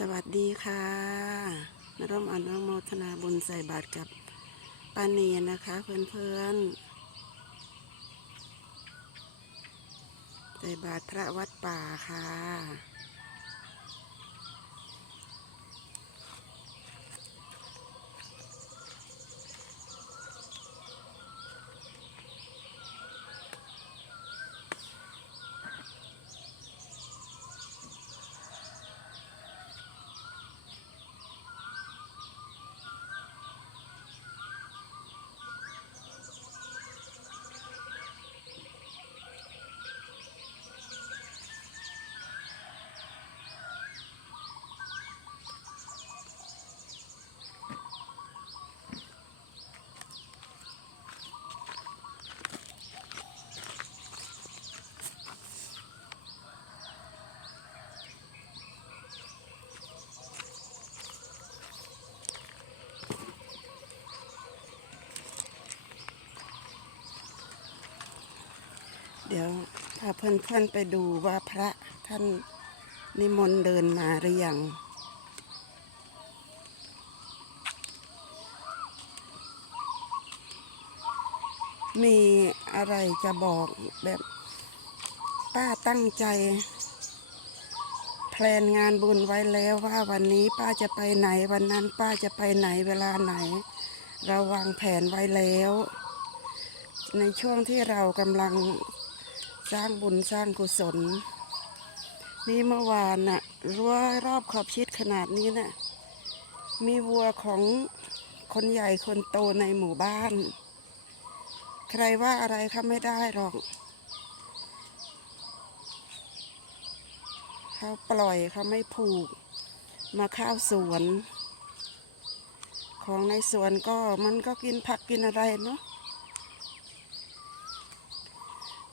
สวัสดีค่ะนร่มอนุโมทนาบุญใส่บาตรกับป้าเนียนนะคะเพื่อนๆใส่บาตรพระวัดป่าค่ะ ดี๋ยวพาเพื่อนๆไปดูว่าพระท่านนิมนต์เดินมาหรือยังมีอะไรจะบอกแบบป้าตั้งใจ แพลนงานบุญไว้แล้วว่าวันนี้ป้าจะไปไหนวันนั้นป้าจะไปไหนเวลาไหน เราวางแผนไว้แล้ว ในช่วงที่เรากำลัง สร้างบุญสร้างกุศล นี่เมื่อวานน่ะรั้วรอบขอบชิดขนาดนี้น่ะ มีวัวของคนใหญ่คนโตในหมู่บ้าน ใครว่าอะไรเขาไม่ได้หรอก เขาปล่อยเขาไม่ผูก มาข้าวสวน ของในสวนก็มันก็กินผักกินอะไรเนาะ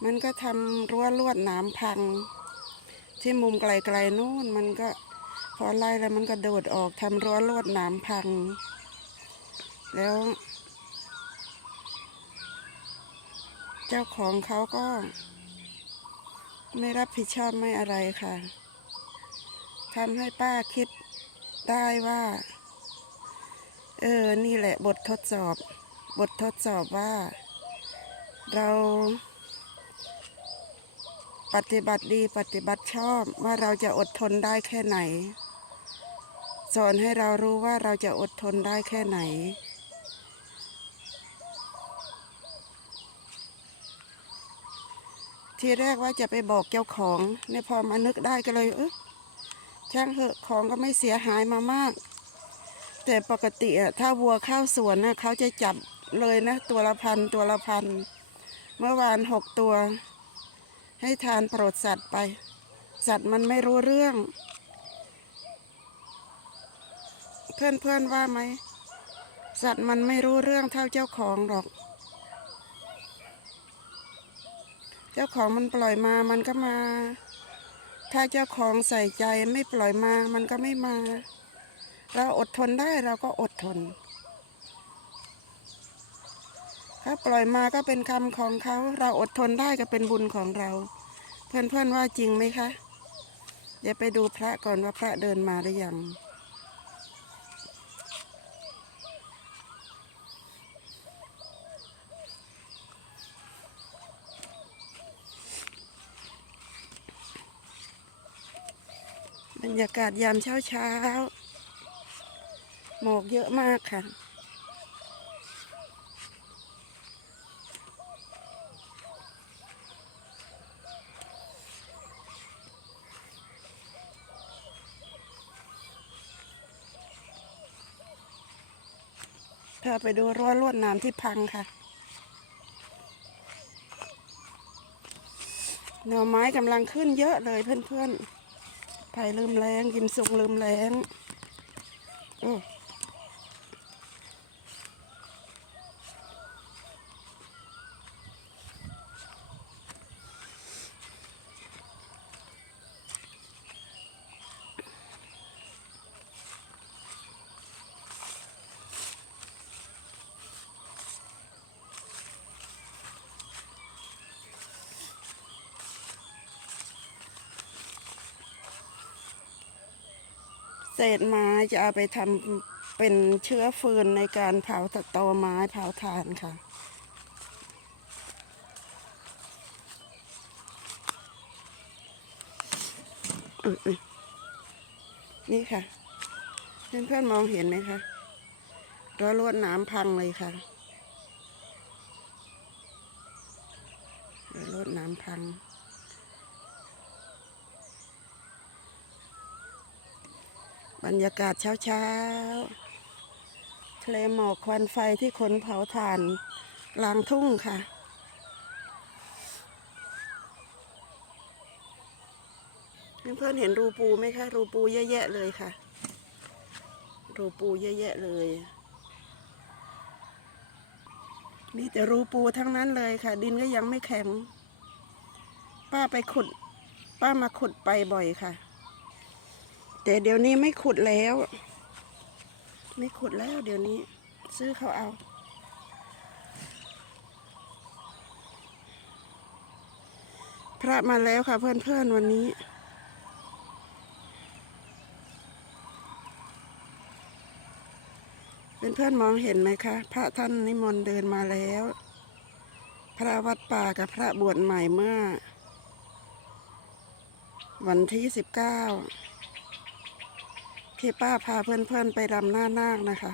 มันก็ทำรั้วลวดหนามพัง ที่มุมไกลๆนู่นมันก็พอไล่แล้วมันก็โดดออกทำรั้วลวดหนามพัง แล้ว เจ้าของเขาก็ ไม่รับผิดชอบไม่อะไรค่ะทำให้ป้าคิดได้ว่า เออ นี่แหละบททดสอบ บททดสอบว่า เรา ปฏิบัติดีปฏิบัติชอบว่าเราจะอดทนได้แค่ไหน สอนให้เรารู้ว่าเราจะอดทนได้แค่ไหน ทีแรกว่าจะไปบอกเจ้าของเนี่ยพอมานึกได้ก็เลยเออช่างเหอะของก็ไม่เสียหายมามาก แต่ปกติอะถ้าวัวเข้าสวนนะเขาจะจับเลยนะ ตัวละพันตัวละพันเมื่อวานหกตัว ให้ทานโปรดสัตว์ไป สัตว์มันไม่รู้เรื่อง เพื่อนเพื่อนๆว่าไหม สัตว์มันไม่รู้เรื่องเท่าเจ้าของหรอก เจ้าของมันปล่อยมามันก็มา ถ้าเจ้าของใส่ใจไม่ปล่อยมามันก็ไม่มา เราอดทนได้เราก็อดทน ถ้าปล่อยมาก็เป็นคำของเขา เราอดทนได้ก็เป็นบุญของเรา เพื่อนๆว่าจริงไหมคะเดี๋ยวไปดูพระก่อนว่าพระเดินมาหรือยังบรรยากาศยามเช้าเช้าหมอกเยอะมากค่ะ พาไปดูรั้วลวดน้ำที่พังค่ะหน่อไม้กำลังขึ้นเยอะเลยเพื่อนๆไผ่ลืมแรงกิมซุงลืมแรงโอ้ ษไม้จะเอาไปทำเป็นเชื้อฟืนในการเผาตะตอไม้เผาถ่านค่ะอุ๊ยอุ๊ยนี่ค่ะ เพื่อนๆมองเห็นไหมคะล้อลวดน้ำพังเลยค่ะล้อลวดน้ำพัง บรรยากาศเช้าๆทะเลหมอกควันไฟที่คนเผาถ่านกลางทุ่งค่ะ เพื่อนๆเห็นรูปูไหมคะ รูปูเยอะแยะเลยค่ะ รูปูเยอะแยะเลย มีแต่รูปูทั้งนั้นเลยค่ะ ดินก็ยังไม่แข็ง ป้าไปขุด ป้ามาขุดไปบ่อยค่ะ แต่เดี๋ยวนี้ไม่ขุดแล้ว ไม่ขุดแล้วเดี๋ยวนี้ ซื้อเขาเอา พระมาแล้วค่ะเพื่อนๆวันนี้เพื่อนๆมองเห็นไหมคะ พระท่านนิมนต์เดินมาแล้ว พระวัดป่ากับพระบวชใหม่เมื่อ วันที่สิบเก้า ป้าพาเพื่อนๆไปรำหน้านาคนะคะ